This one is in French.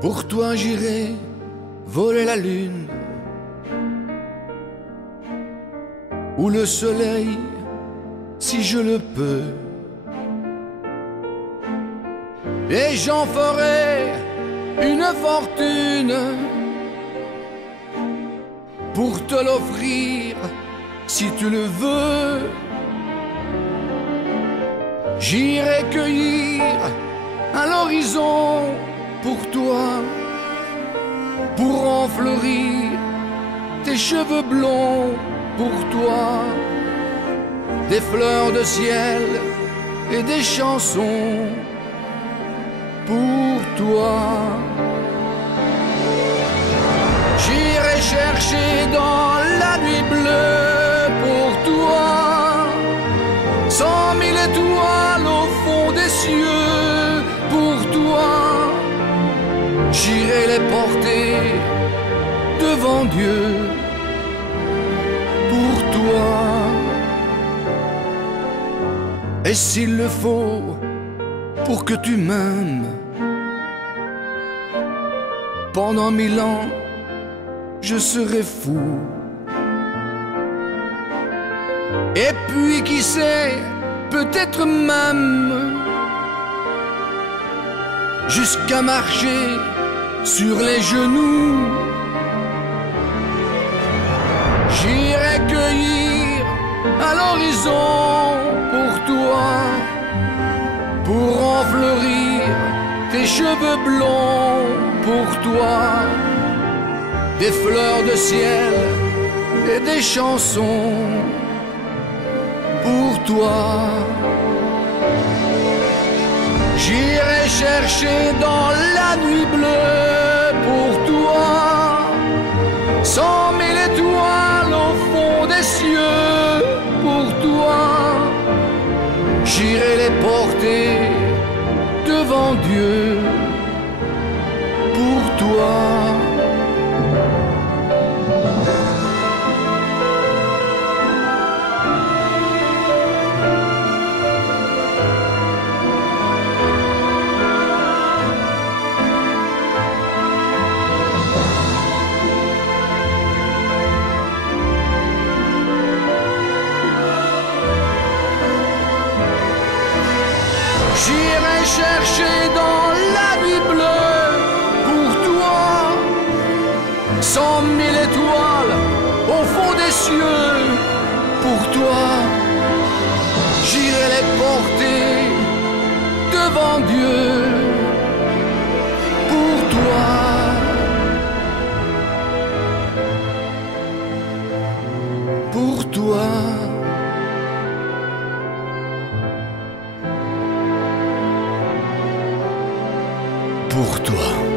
Pour toi j'irai voler la lune ou le soleil si je le peux, et j'en ferai une fortune pour te l'offrir si tu le veux. J'irai cueillir à l'horizon pour toi, pour en fleurir tes cheveux blonds pour toi, des fleurs de ciel et des chansons pour toi. J'irai chercher dans la nuit bleue pour toi 100 000 étoiles au fond des cieux pour toi. J'irai les porter devant Dieu pour toi. Et s'il le faut pour que tu m'aimes, pendant 1000 ans je serai fou. Et puis qui sait, peut-être même jusqu'à marcher sur les genoux. J'irai cueillir à l'horizon pour toi, pour en fleurir tes cheveux blonds pour toi, des fleurs de ciel et des chansons pour toi. J'irai chercher dans la nuit bleue pour toi 100 000 étoiles au fond des cieux pour toi. J'irai les porter devant Dieu pour toi. J'irai chercher dans la nuit bleue pour toi 100 000 étoiles au fond des cieux pour toi. J'irai les porter devant Dieu pour toi. Pour toi. Pour toi.